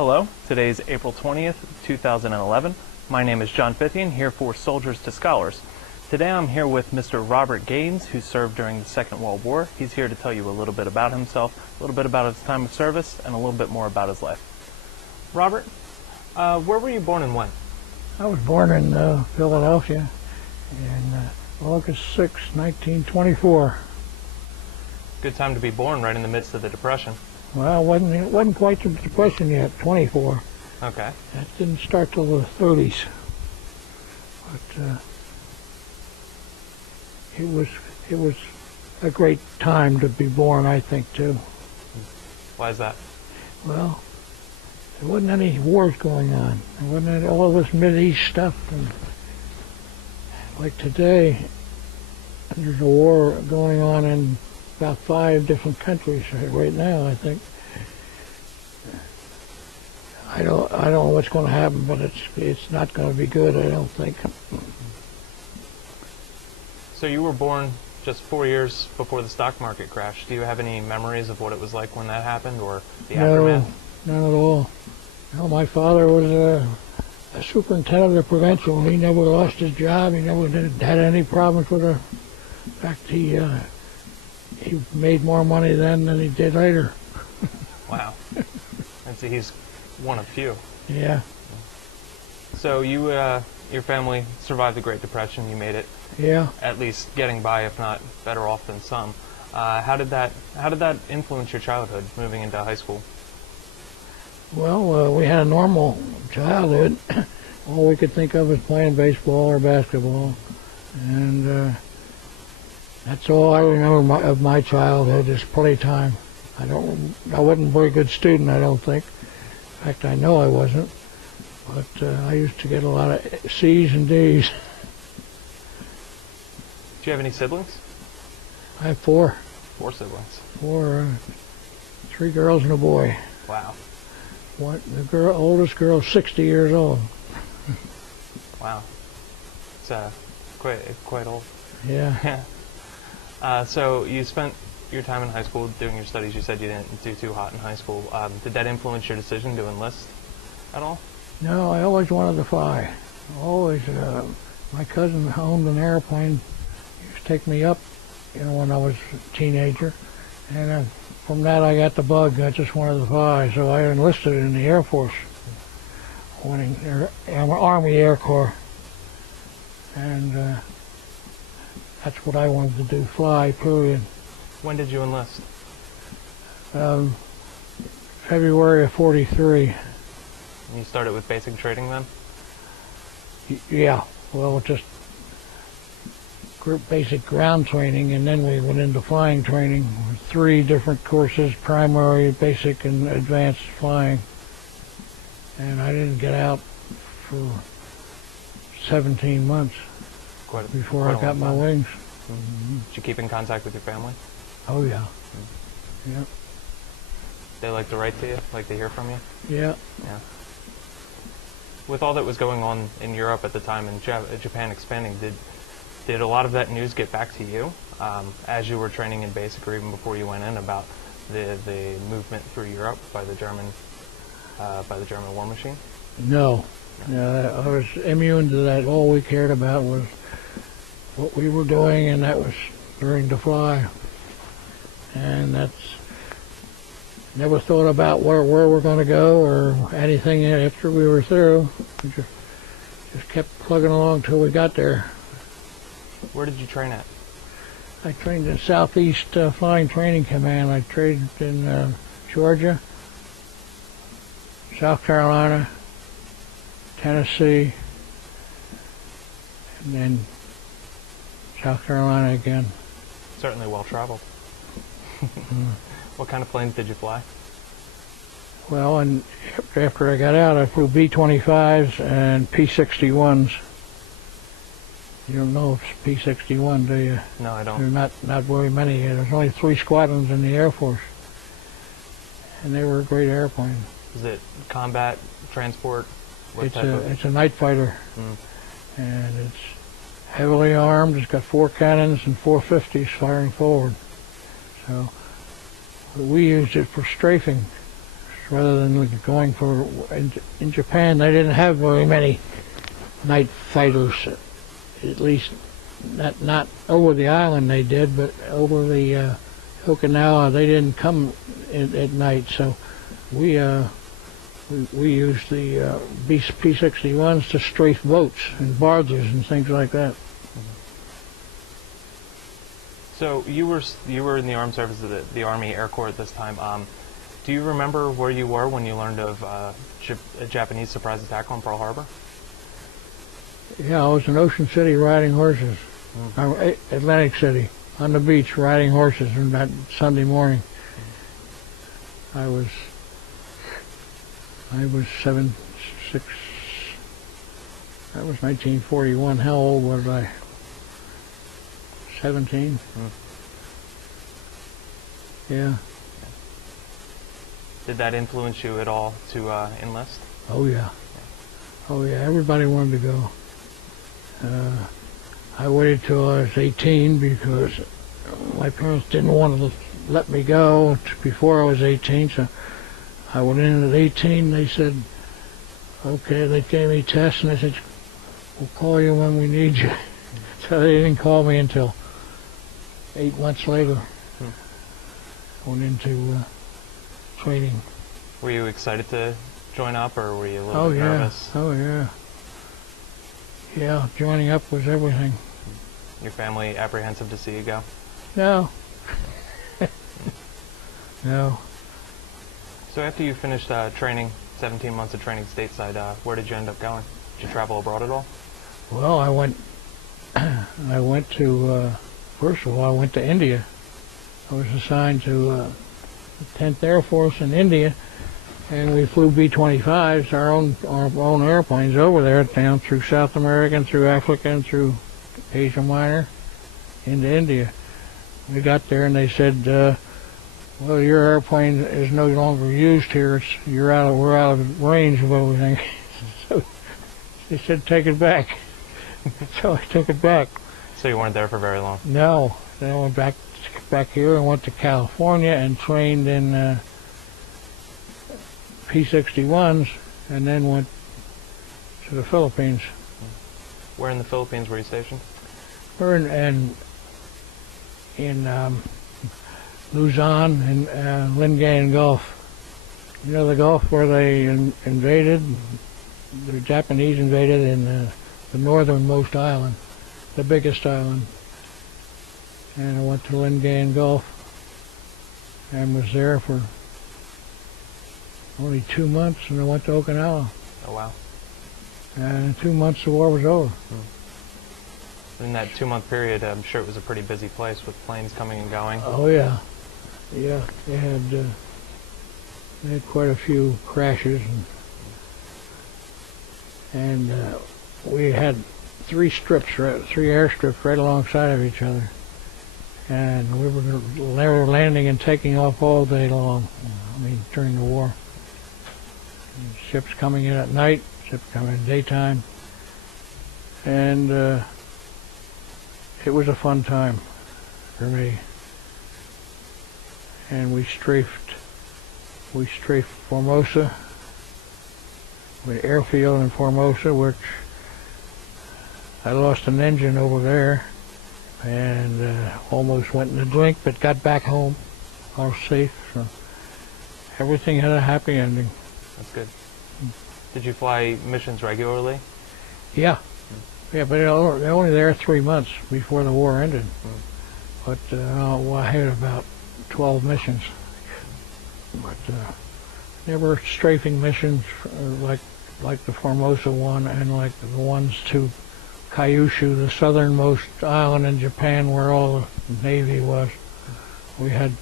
Hello, today is April 20th, 2011. My name is John Phethean, here for Soldiers to Scholars. Today I'm here with Mr. Robert Gaines, who served during the Second World War. He's here to tell you a little bit about himself, a little bit about his time of service, and a little bit more about his life. Robert, where were you born and when? I was born in Philadelphia in August 6, 1924. Good time to be born, right in the midst of the Depression. Well, it wasn't quite the Depression yet, 24. Okay. That didn't start till the 30s. But it was a great time to be born, I think, too. Why is that? Well, there wasn't any wars going on. There wasn't all this Mideast stuff. And like today, there's a war going on in about 5 different countries right now, I think. I don't know what's going to happen, but it's not going to be good, I don't think. So you were born just 4 years before the stock market crashed. Do you have any memories of what it was like when that happened, or the aftermath? No, none at all. No, my father was a superintendent of provincial. He never lost his job. He never had any problems with it. In fact, he made more money then than he did later. Wow. And so he's one of few. Yeah. So you, your family survived the Great Depression. You made it. Yeah. At least getting by, if not better off than some. How did that influence your childhood, moving into high school? Well, we had a normal childhood. All we could think of was playing baseball or basketball, and that's all I remember of my childhood is playtime. I wasn't a very good student, I don't think. In fact, I know I wasn't. But I used to get a lot of C's and D's. Do you have any siblings? I have 4. 4 siblings. 4, 3 girls and a boy. Wow. The oldest girl's 60 years old. Wow. It's quite old. Yeah. So you spent your time in high school doing your studies. You said you didn't do too hot in high school. Did that influence your decision to enlist at all? No, I always wanted to fly. Always. My cousin owned an airplane. He used to take me up, when I was a teenager. And from that I got the bug. I just wanted to fly. So I enlisted in the Air Force. Army Air Corps. And that's what I wanted to do, fly, period. When did you enlist? February of 43. And you started with basic training then? Yeah, well, just basic ground training, and then we went into flying training. 3 different courses, primary, basic, and advanced flying. And I didn't get out for 17 months before I got my wings. Mm-hmm. Did you keep in contact with your family? Oh, yeah. Mm-hmm. Yeah. They like to write to you? Like to hear from you? Yeah. Yeah. With all that was going on in Europe at the time and Japan expanding, did a lot of that news get back to you as you were training in basic, or even before you went in, about the movement through Europe by the German war machine? No. I was immune to that. All we cared about was what we were doing, and that was learning to fly. And that's never thought about where we're going to go or anything after we were through. We just kept plugging along till we got there. Where did you train at? I trained in Southeast Flying Training Command. I trained in Georgia, South Carolina, Tennessee, and then South Carolina again. Certainly well traveled. What kind of planes did you fly? Well, and after I got out, I flew B-25s and P-61s. You don't know if it's P-61, do you? No, I don't. There's not very many. There's only 3 squadrons in the Air Force, and they were a great airplane. Is it combat, transport? It's a night fighter, and it's heavily armed. It's got 4 cannons and 4 50s firing forward. So we used it for strafing rather than going for. In Japan, they didn't have very many night fighters, at least not over the island they did, but over the Okinawa they didn't come at night. So we used the P-61s to strafe boats and barges and things like that. So you were in the armed services of the Army Air Corps at this time. Do you remember where you were when you learned of a Japanese surprise attack on Pearl Harbor? Yeah, I was in Ocean City riding horses. Atlantic City, on the beach riding horses on that Sunday morning. I was 6. That was 1941. How old was I? 17. Yeah. Did that influence you at all to enlist? Oh yeah. Oh yeah. Everybody wanted to go. I waited till I was 18 because my parents didn't want to let me go before I was 18. So I went in at 18. They said, okay. They gave me tests and they said, we'll call you when we need you. So they didn't call me until 8 months later. Went into training. Were you excited to join up, or were you a little bit nervous? Oh yeah. Yeah, joining up was everything. Your family apprehensive to see you go? No. No. So after you finished training, 17 months of training stateside, where did you end up going? Did you travel abroad at all? Well, I went to, first of all, I went to India. I was assigned to the 10th Air Force in India, and we flew B-25s, our own airplanes over there, down through South America and through Africa and through Asia Minor into India. We got there and they said, well, your airplane is no longer used here. We're out of range of everything. So they said, take it back. So I took it back. So you weren't there for very long? No. Then I went back here and went to California and trained in P-61s, and then went to the Philippines. Where in the Philippines were you stationed? We're in Luzon and Lingayen Gulf. You know the Gulf where they invaded? The Japanese invaded in the northernmost island, the biggest island. And I went to Lingayen Gulf and was there for only 2 months, and I went to Okinawa. Oh, wow. And in 2 months the war was over. In that 2-month period, I'm sure it was a pretty busy place with planes coming and going. Oh yeah. Yeah, they had quite a few crashes, and we had 3 airstrips right alongside of each other. And they were landing and taking off all day long, during the war. And ships coming in at night, ships coming in daytime. And it was a fun time for me. And we strafed Formosa, the airfield in Formosa, which I lost an engine over there. And almost went in the drink, but got back home. I was safe, so everything had a happy ending. That's good. Did you fly missions regularly? Yeah. Yeah, but they're only there 3 months before the war ended. But I had about 12 missions. But they were strafing missions like the Formosa one and like the ones to Kyushu, the southernmost island in Japan where all the Navy was. We had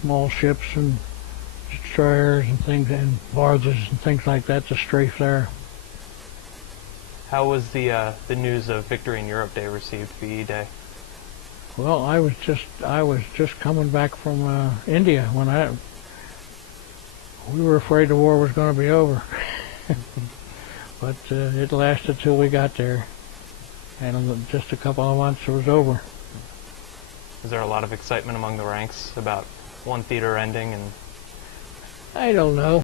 small ships and destroyers and things and barges and things like that to strafe there. How was the news of Victory in Europe Day received, VE Day? Well, I was just coming back from India when we were afraid the war was going to be over. But it lasted till we got there, and in just a couple of months it was over. Was there a lot of excitement among the ranks about one theater ending? And I don't know.